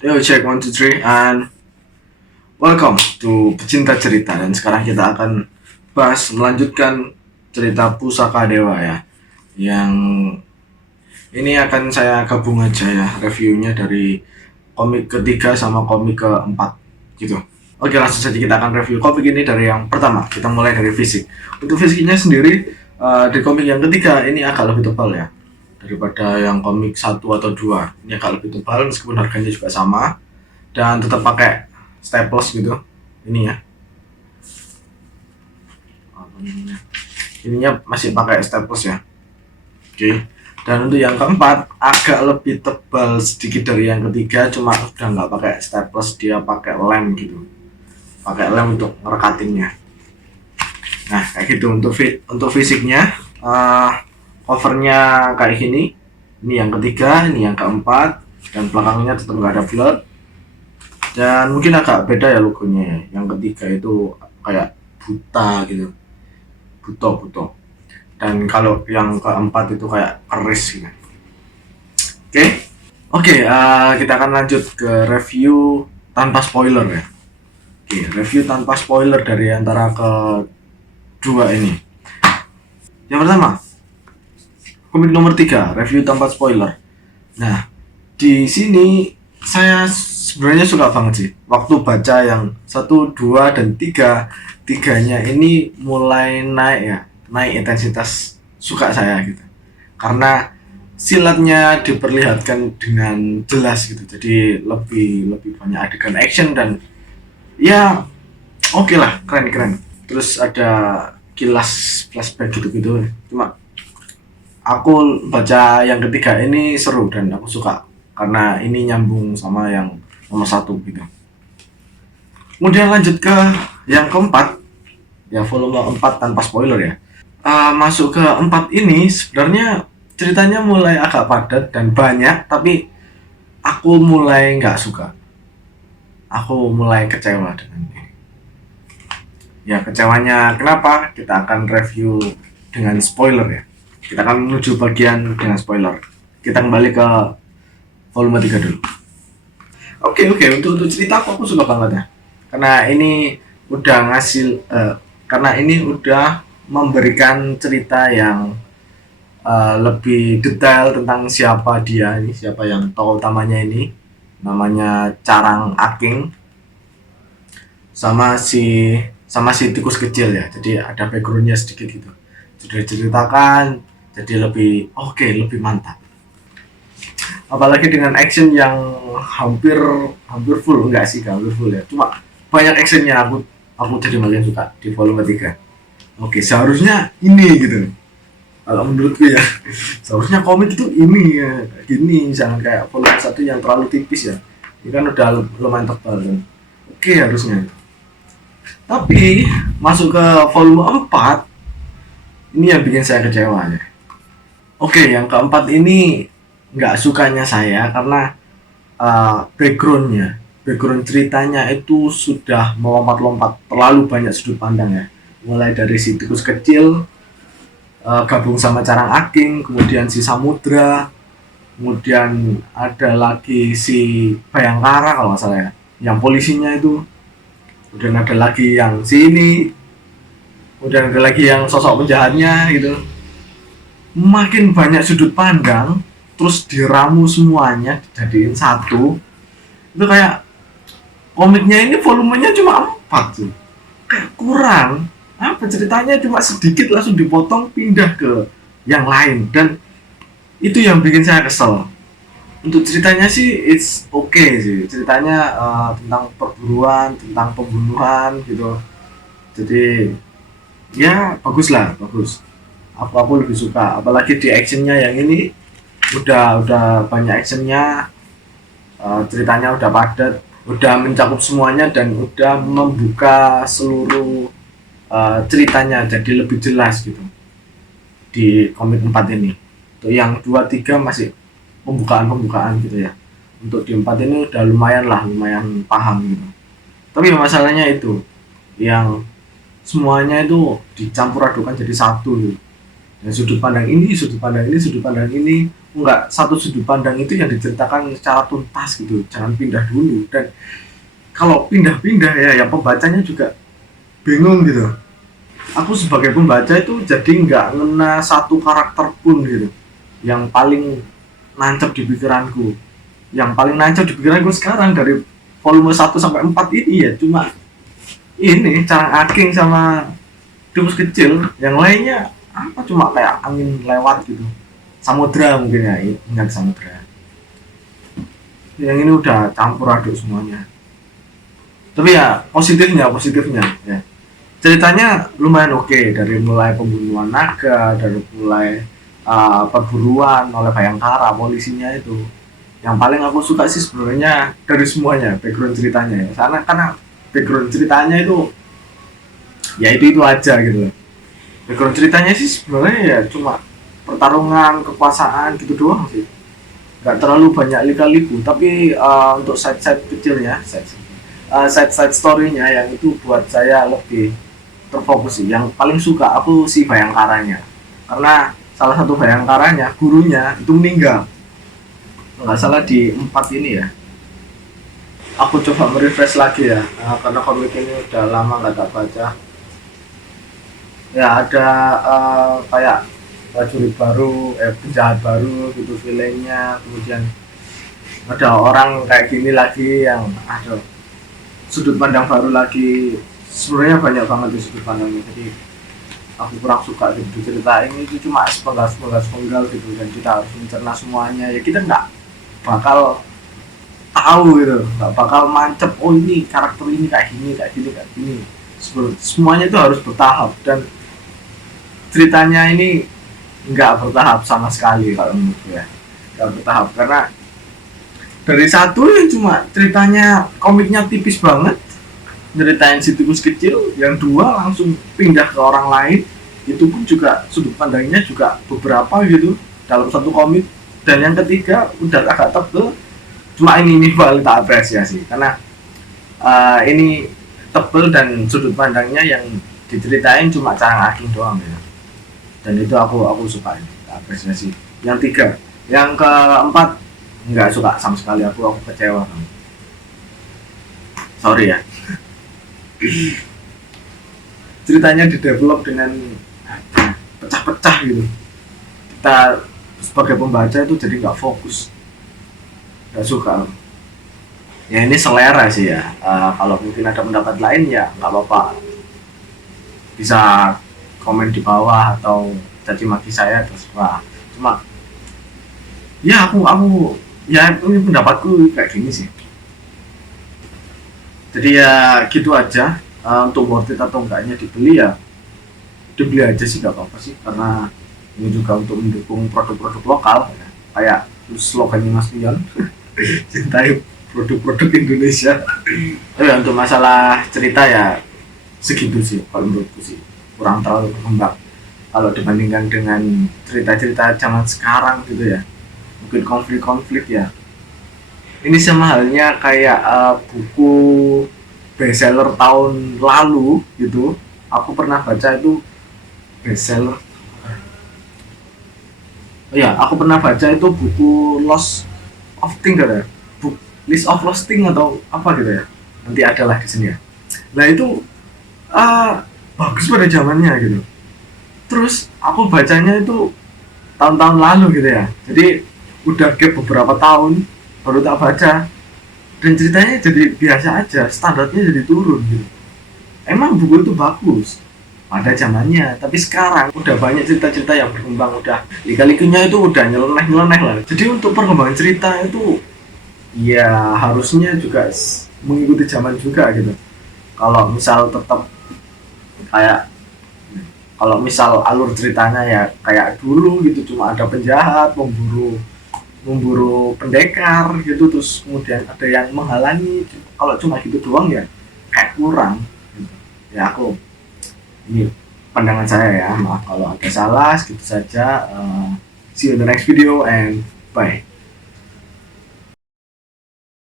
Yo, check one two three and welcome to Pecinta Cerita. Dan sekarang kita akan melanjutkan cerita Pusaka Dewa ya. Yang ini akan saya gabung aja ya reviewnya dari komik ketiga sama komik keempat gitu. Oke, langsung saja kita akan review komik ini dari yang pertama. Kita mulai dari fisik. Untuk fisiknya sendiri di komik yang ketiga ini agak lebih tebal ya daripada yang komik satu atau dua. Ini agak lebih tebal meskipun harganya juga sama dan tetap pakai staples gitu. Ini ya, ininya masih pakai staples ya. Oke. Dan untuk yang keempat agak lebih tebal sedikit dari yang ketiga, cuma udah nggak pakai staples, dia pakai lem gitu, pakai lem untuk ngerekatinnya. Nah kayak gitu untuk fisiknya, covernya kayak gini. Ini yang ketiga, ini yang keempat, dan belakangnya tetap nggak ada blur. Dan mungkin agak beda ya logonya ya. Yang ketiga itu kayak buta gitu, buto. Dan kalau yang keempat itu kayak keris gitu. Oke, kita akan lanjut ke review tanpa spoiler ya. Oke, review tanpa spoiler dari antara kedua ini. Yang pertama, komik nomor 3, review tanpa spoiler. Nah, di sini saya sebenarnya suka banget sih waktu baca yang 1, 2, dan 3. Tiganya ini mulai naik ya, naik intensitas suka saya gitu, karena silatnya diperlihatkan dengan jelas gitu, jadi lebih lebih banyak adegan action dan ya oke lah, keren. Terus ada kilas flashback gitu cuma aku baca yang ketiga ini seru dan aku suka karena ini nyambung sama yang nomor 1 gitu. Kemudian lanjut ke yang keempat, ya volume 4 tanpa spoiler ya. Masuk ke 4 ini sebenarnya ceritanya mulai agak padat dan banyak, tapi aku mulai nggak suka. Aku mulai kecewa dengan ini. Ya kecewanya kenapa? Kita akan review dengan spoiler ya. Kita akan menuju bagian dengan spoiler. Kita kembali ke volume 3 dulu. Oke, untuk cerita aku suka banget ya. Karena ini udah karena ini udah memberikan cerita yang lebih detail tentang siapa dia ini, siapa yang tokoh utamanya ini, namanya Carang Aking, sama si tikus kecil ya. Jadi ada backgroundnya sedikit gitu, sudah diceritakan, jadi lebih lebih mantap. Apalagi dengan action yang hampir hampir full, enggak sih hampir full ya, cuma banyak actionnya. Aku jadi makin suka di volume 3. Seharusnya ini gitu kalau menurutku ya. Seharusnya komik itu ini ya, gini, jangan kayak volume 1 yang terlalu tipis ya. Ini kan udah lumayan tebal kan. Harusnya. Tapi masuk ke volume 4 ini yang bikin saya kecewa ya. Yang keempat ini nggak sukanya saya karena background ceritanya itu sudah melompat-lompat, terlalu banyak sudut pandang ya. Mulai dari si tikus kecil gabung sama Carang Aking, kemudian si Samudra, kemudian ada lagi si Bayangkara kalau nggak salah ya, yang polisinya itu, kemudian ada lagi yang si ini, kemudian ada lagi yang sosok penjahatnya gitu. Makin banyak sudut pandang, terus diramu semuanya dijadiin satu. Itu kayak komiknya ini volumenya cuma 4 sih, kayak kurang apa, ceritanya cuma sedikit langsung dipotong pindah ke yang lain, dan itu yang bikin saya kesel. Untuk ceritanya sih it's okay sih, ceritanya tentang perburuan, tentang pembunuhan gitu, jadi ya bagus. Aku lebih suka, apalagi di actionnya yang ini udah banyak actionnya, ceritanya udah padat, udah mencakup semuanya, dan udah membuka seluruh ceritanya jadi lebih jelas gitu di komik 4 ini. Untuk yang 2, 3 masih pembukaan gitu ya. Untuk di 4 ini udah lumayan paham gitu. Tapi masalahnya itu yang semuanya itu dicampur adukan jadi satu gitu. Dan sudut pandang ini, sudut pandang ini, sudut pandang ini, enggak satu sudut pandang itu yang diceritakan secara tuntas gitu, jangan pindah dulu. Dan kalau pindah-pindah ya pembacanya juga bingung gitu. Aku sebagai pembaca itu jadi nggak ngena satu karakter pun gitu yang paling nancep di pikiranku. Yang paling nancep di pikiranku sekarang dari volume 1 sampai 4 ini ya cuma ini Carang Aking sama Timus Kecil. Yang lainnya apa cuma kayak angin lewat gitu. Samudra mungkin ya, ingat Samudra. Yang ini udah campur aduk semuanya. Tapi ya positifnya ya. Ceritanya lumayan oke, dari mulai pembunuhan naga, dari mulai perburuan oleh Bayangkara polisinya itu. Yang paling aku suka sih sebenarnya dari semuanya background ceritanya ya. Karena background ceritanya itu ya itu aja gitu. Background ceritanya sih sebenarnya ya cuma pertarungan kekuasaan gitu doang sih. Gak terlalu banyak lika-liku, tapi untuk side kecilnya, side story-nya yang itu buat saya lebih terfokus sih. Yang paling suka aku si Bayangkaranya, karena salah satu Bayangkaranya gurunya itu meninggal nggak salah di 4 ini ya. Aku coba merefresh lagi ya, karena komik ini udah lama nggak tak baca ya. Ada kayak prajurit baru, penjahat baru gitu villainnya, kemudian ada orang kayak gini lagi yang ada sudut pandang baru lagi. Sebenarnya banyak banget di sudut pandangnya, jadi aku kurang suka gitu. Cerita ini itu cuma sepenggal gitu, dan kita harus mencerna semuanya ya. Kita nggak bakal tahu gitu, nggak bakal mancep oh ini karakter ini kayak gini. Semuanya itu harus bertahap, dan ceritanya ini nggak bertahap sama sekali kalau menurut gue. Nggak bertahap karena dari satu yang cuma ceritanya komiknya tipis banget, nyeritain si tikus kecil, yang dua langsung pindah ke orang lain, itu pun juga sudut pandangnya juga beberapa gitu dalam satu komik. Dan yang ketiga udah agak tebel, cuma ini paling tak apresiasi karena ini tebel dan sudut pandangnya yang diceritain cuma Carang Aking doang ya. Dan itu aku suka, ini tak apresiasi. Yang tiga, yang keempat nggak suka sama sekali, aku kecewa. Sorry ya. Ceritanya didevelop dengan pecah-pecah gitu. Kita sebagai pembaca itu jadi nggak fokus, nggak suka. Ya ini selera sih ya. Kalau mungkin ada pendapat lain ya nggak apa-apa, bisa komen di bawah atau caci maki saya terserah. Cuma ya aku ya ini pendapatku kayak gini sih. Jadi ya gitu aja. Untuk worth it atau enggaknya dibeli ya dibeli aja sih, nggak apa-apa sih, karena ini juga untuk mendukung produk-produk lokal ya. Kayak slogannya Mas Lion cintai produk-produk Indonesia. Ya untuk masalah cerita ya segitu sih kalau menurutku sih, kurang terlalu berkembang kalau dibandingkan dengan cerita-cerita zaman sekarang gitu ya. Mungkin konflik-konflik ya, ini sama halnya kayak buku bestseller tahun lalu gitu. Aku pernah baca itu bestseller. Ya, aku pernah baca itu buku Lost of Thing ya, book List of Lost Thing atau apa gitu ya. Nanti adalah di sini ya. Nah itu bagus pada zamannya gitu. Terus aku bacanya itu tahun-tahun lalu gitu ya. Jadi udah gap beberapa tahun baru tak baca, dan ceritanya jadi biasa aja, standarnya jadi turun gitu. Emang buku itu bagus pada zamannya, tapi sekarang udah banyak cerita-cerita yang berkembang, udah lika-likunya itu udah nyeleneh lah. Jadi untuk perkembangan cerita itu ya harusnya juga mengikuti zaman juga gitu. Kalau misal tetap kayak, kalau misal alur ceritanya ya kayak dulu gitu, cuma ada penjahat memburu pendekar gitu, terus kemudian ada yang menghalangi. Kalau cuma gitu doang ya kayak kurang gitu. Ya aku, ini pandangan saya ya, maaf kalau ada salah, segitu saja. See you in the next video and bye.